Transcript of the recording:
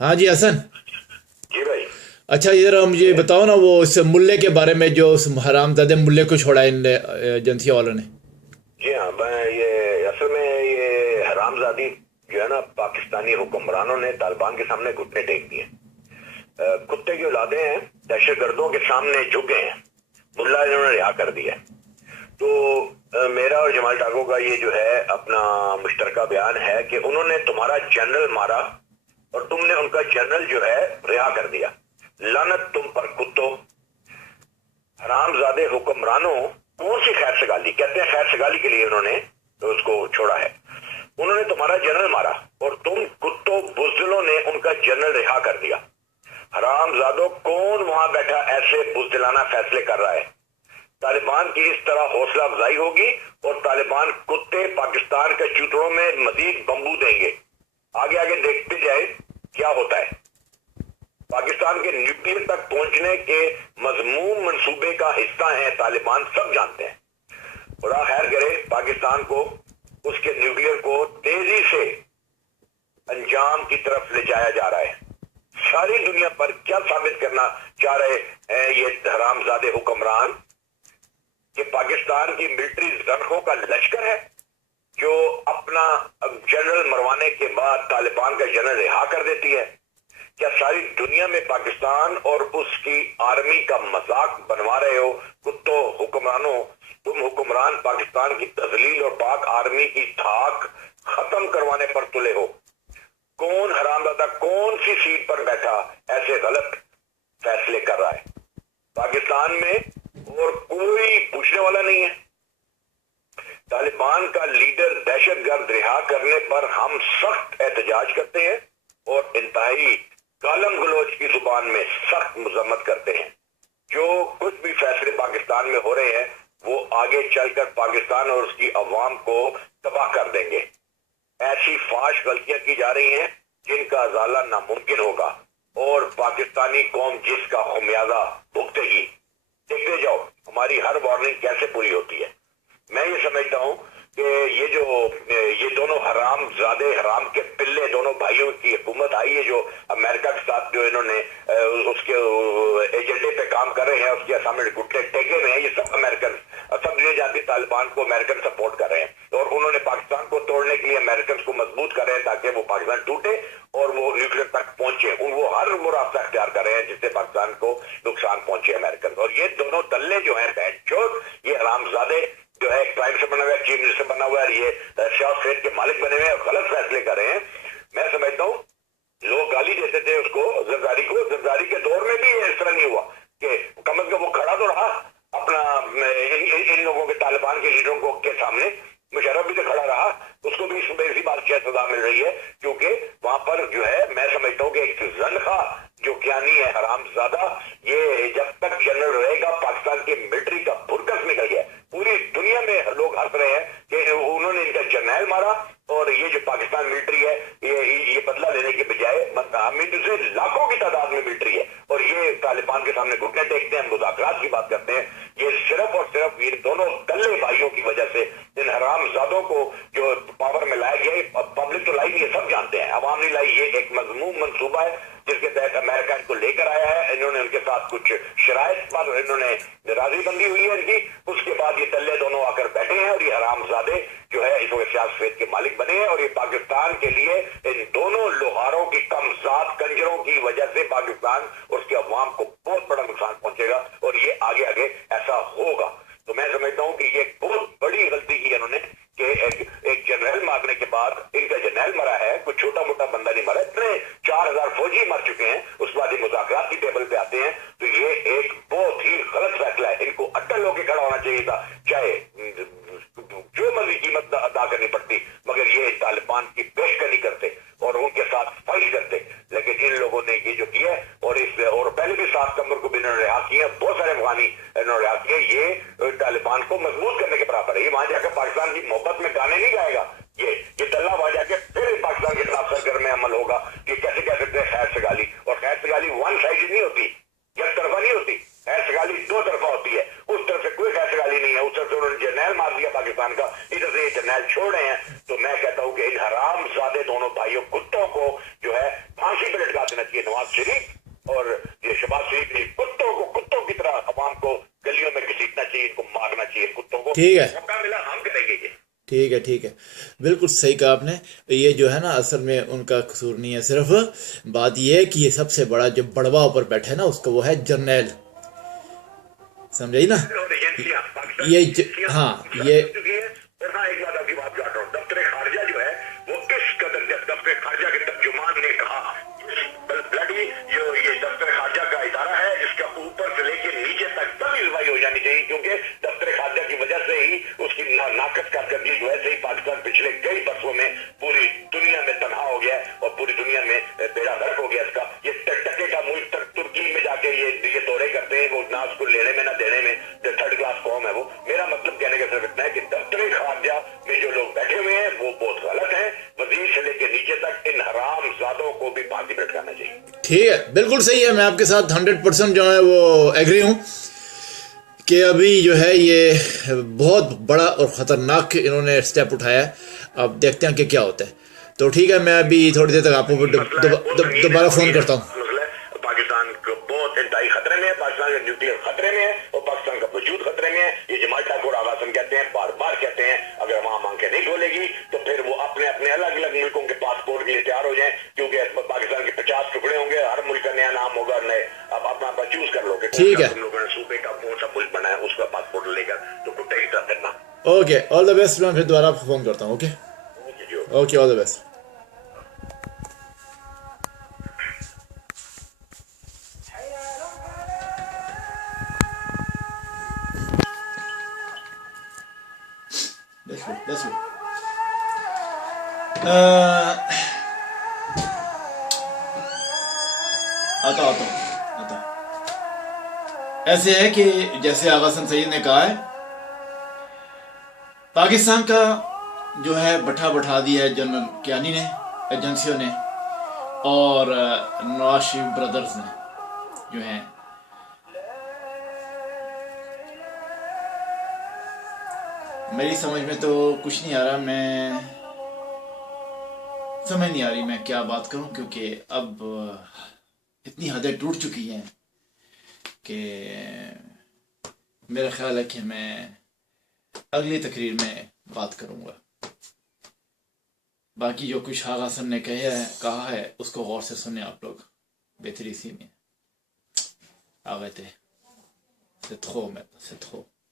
हाँ जी हसन। जी भाई। अच्छा इधर मुझे बताओ ना, वो उस मुल्ले के बारे में, जो उस हरामजादे मुल्ले को छोड़ा इन एजेंसी वालों ने। जी हाँ, मैं ये असल में ये हरामजादी जो है ना, पाकिस्तानी हुक्मरानों ने तालिबान के सामने घुटने टेक दिए। कुत्ते की औलादे हैं, दहशतगर्दों के सामने झुक गए हैं। मुल्ला इन्होंने रिहा कर दिया है। तो मेरा और जमाल टाको का ये जो है अपना मुश्तरका बयान है कि उन्होंने तुम्हारा जनरल मारा और तुमने उनका जनरल जो है रिहा कर दिया। लानत तुम पर कुत्तों, हरामजादे हुक्मरानों। कौन सी खैर सगाली, कहते हैं खैर सगाली के लिए उन्होंने तो उसको छोड़ा है। उन्होंने तुम्हारा जनरल मारा और तुम कुत्तों बुजदिलों ने उनका जनरल रिहा कर दिया। हरामजादों, कौन वहां बैठा ऐसे बुजदिलाना फैसले कर रहा है? तालिबान की इस तरह हौसला अफजाई होगी और तालिबान कुत्ते पाकिस्तान के चूतड़ों में मजीद बम्बू देंगे। आगे आगे देखते जाए क्या होता है। पाकिस्तान के न्यूक्लियर तक पहुंचने के मजमूम मंसूबे का हिस्सा है तालिबान, सब जानते हैं। खुदा खैर करे पाकिस्तान को, उसके न्यूक्लियर को तेजी से अंजाम की तरफ ले जाया जा रहा है। सारी दुनिया पर क्या साबित करना चाह रहे हैं ये हरामजादे हुक्मरान कि पाकिस्तान की मिलिट्री जरखों का लश्कर है, जो अपना जनरल मरवाने के बाद तालिबान का जनरल रिहा कर देती है। क्या सारी दुनिया में पाकिस्तान और उसकी आर्मी का मजाक बनवा रहे हो? कुत्तों हुक्मरानों, तुम हुक्मरान पाकिस्तान की तजलील और पाक आर्मी की धाक खत्म करवाने पर तुले हो। कौन हरामजादा कौन सी सीट पर बैठा ऐसे गलत फैसले कर रहा है? पाकिस्तान में और कोई पूछने वाला नहीं है। तालिबान का लीडर दहशतगर्द रिहा करने पर हम सख्त एहतजाज करते हैं और इंतहाई गालम गलोच की जुबान में सख्त मजम्मत करते हैं। जो कुछ भी फैसले पाकिस्तान में हो रहे हैं वो आगे चलकर पाकिस्तान और उसकी अवाम को तबाह कर देंगे। ऐसी फाश गलतियां की जा रही हैं जिनका अजाला नामुमकिन होगा और पाकिस्तानी कौम जिसका खमियाजा भुगतेगी। देखते जाओ हमारी हर वार्निंग कैसे पूरी होती है। मैं ये समझता हूं कि ये दोनों हराम जादे, हराम के पिल्ले, दोनों भाइयों की हुकूमत आई है जो अमेरिका के साथ जो इन्होंने उसके एजेंडे पे काम कर रहे हैं, उसके सामने घुटने टेके हुए हैं। ये सब अमेरिकन, सब दुनिया जानती तालिबान को अमेरिकन सपोर्ट कर रहे हैं और उन्होंने पाकिस्तान को तोड़ने के लिए अमेरिकन को मजबूत कर रहे हैं ताकि वो पाकिस्तान टूटे और वो न्यूक्लियर तक पहुंचे। वो हर बुरा रास्ता अख्तियार कर रहे हैं जिससे पाकिस्तान को नुकसान पहुंचे अमेरिकन। और ये दोनों दल्ले जो है बैठचोद, ये हरामजादे जो है प्राइम मिनिस्टर बना हुआ है, चीफ मिनिस्टर बना हुआ है, ये शेयर ट्रेड के मालिक बने हुए हैं, गलत फैसले कर रहे हैं। मैं समझता हूँ लोग गाली देते थे उसको, जरदारी को। जरदारी के दौर में भी इस तरह नहीं हुआ कि कम अज कम वो खड़ा तो रहा अपना इन लोगों के, तालिबान के लीडरों को के सामने। मुशर्रफ भी तो खड़ा रहा, उसको भी इसमें इसी बात की सजा मिल रही है क्योंकि वहां पर जो है मैं समझता हूँ कि एक जनखा जो ज्ञानी है हरामजादा, ये जब तक जनरल रहेगा पाकिस्तान की मिलिट्री का फुरकस निकल गया। पूरी दुनिया में लोग हंस रहे हैं कि उन्होंने इनका जर्नैल मारा और ये जो पाकिस्तान मिलिट्री है ये बदला लेने के बजाय अमीर से लाखों की तादाद में मिलिट्री है और ये तालिबान के सामने घुटने टेकते हैं, मुज़ाकरात की बात करते हैं। ये सिर्फ और सिर्फ ये दोनों दल्ले भाइयों की वजह से, इन हरामजादों को जो पावर में लाया गया। पब्लिक तो लाई नहीं है, सब जानते हैं, अवाम नहीं लाई। ये एक मजमूम मंसूबा है जिसके तहत अमेरिका इनको लेकर आया है। इन्होंने उनके साथ कुछ शराइत पर इन्होंने राजीबंदी हुई है इनकी, उसके बाद ये दल्ले दोनों आकर बैठे हैं और ये हरामजादे जो है इस वक्त सियासत के मालिक बने हैं। और ये पाकिस्तान के लिए इन दोनों लोहारों की कमजात कंजरों की वजह से पाकिस्तान और उसके अवाम को बहुत बड़ा नुकसान पहुंचेगा और ये आगे आगे ऐसा होगा। तो मैं समझता हूं कि ये बहुत बड़ी गलती की इन्होंने कि एक जनरल मारने के बाद, इनका जनरल मरा है, कोई छोटा मोटा बंदा नहीं मरा, इतने 4000 फौजी मर चुके हैं, उसके बाद ये मुज़ाकरात की टेबल पे आते हैं। तो ये एक बहुत ही गलत फैसला है। इनको अटल होकर खड़ा होना चाहिए था, चाहे जो मर्जी कीमत अदा करनी पड़ती, मगर ये तालिबान की पेशकनी करते और उनके साथ फाइट करते। लेकिन इन लोगों ने ये जो किया और पहले भी 7 सितंबर को भी इन्होंने रिहा किया, बहुत सारे अफगानी इन्होंने रिहा किए। ये तालिबान को मजबूत करने के बराबर है। ये वहां जाकर पाकिस्तान की मोहब्बत में गाने नहीं गाएगा। ये दल्ला वहां जाके फिर पाकिस्तान के खिलाफ सरगर्म में अमल होगा कि कैसे कह सकते हैं खैर सगाली। और खैर सगाली वन साइडेड नहीं होती, नवाज शरीफ और ये शहबाज शरीफ ने कुत्तों की तरह अवाम को गलियों में घसीटना चाहिए, इनको मारना चाहिए कुत्तों को। ठीक है, मौका मिला हम करेंगे ये। ठीक है, ठीक है, बिल्कुल सही कहा आपने। ये जो है ना असल में उनका कसूर नहीं है, सिर्फ बात ये है कि ये सबसे बड़ा जो बड़वा ऊपर बैठा है ना उसका वो है जर्नैल, समझे ना। और एजेंसियां पाकिस्तान ये की एजेंसियां हाँ मुसलसल ये हो चुकी है। और हाँ, एक बात आपकी बात काट रहा हूँ, दफ्तर खारजा जो है वो किस कदर, जब दफ्तर खारजा के तर्जुमान ने कहा, ब्लडी जो ये दफ्तर खारजा का इदारा है इसका ऊपर से लेके नीचे तक तभी लड़ाई हो जानी चाहिए, क्योंकि दफ्तर खारजा की वजह से ही उसकी नाकस कारकर्दगी जो है सही पाकिस्तान पिछले कई बरसों में पूरी दुनिया में तनहा हो गया और पूरी दुनिया में बेड़ा गर्क हो गया इसका। ये टके का मुल्क तुर्की में जाके ये दौरे करते हैं, वो ना उसको लेने में ना देने में, जो थर्ड क्लास कौम है वो। मेरा मतलब कहने का सिर्फ इतना है कि दफ्तर खारजा में जो लोग बैठे हुए हैं वो बहुत गलत है। वजीर से लेके नीचे तक इन हराम जादों को भी फांसी पे लटकाना चाहिए। ठीक है, बिल्कुल सही है, मैं आपके साथ 100% जो है वो एग्री हूँ कि अभी जो है ये बहुत बड़ा और ख़तरनाक इन्होंने स्टेप उठाया है। अब देखते हैं कि क्या होता है। तो ठीक है, मैं अभी थोड़ी देर तक आपको दोबारा फ़ोन करता हूँ। पाकिस्तान को बहुत इंतहाई खतरे में है, पाकिस्तान का न्यूक्लियर खतरे में है और पाकिस्तान का वजूद खतरे में है। ये जमाल ठाकुर आवासन कहते हैं, बार बार कहते हैं, अगर वहां आंखें नहीं खोलेगी तो फिर वो अपने अपने अलग अलग मुल्कों के पासपोर्ट के लिए तैयार हो जाए, क्योंकि पाकिस्तान के 50 टुकड़े होंगे, हर मुल्क का नया नाम होगा, नए अब अपना चूज कर लो कि ठीक है, तुम लोगों ने सूबे का कौन सा मुल्क बनाया, उसका पासपोर्ट लेकर तो कुत्ते की तरह फिरना। Okay, all the best. मैं फिर दोबारा आपको फ़ोन करता हूँ। Okay, okay, all the best. That's it. आता ऐसे है कि जैसे आगा हसन सईद ने कहा है, पाकिस्तान का जो है बैठा दिया है जनरल कियानी ने, एजेंसियों ने और नवाज शरीफ ब्रदर्स ने जो हैं। मेरी समझ में तो कुछ नहीं आ रहा, मैं समझ नहीं आ रही मैं क्या बात करूं, क्योंकि अब इतनी हदें टूट चुकी हैं कि मेरा ख्याल है कि मैं अगली तकरीर में बात करूंगा। बाकी जो कुछ आगा हसन ने कहा है उसको गौर से सुने आप लोग। बेहतरी सी में आ गए थे, c'est trop,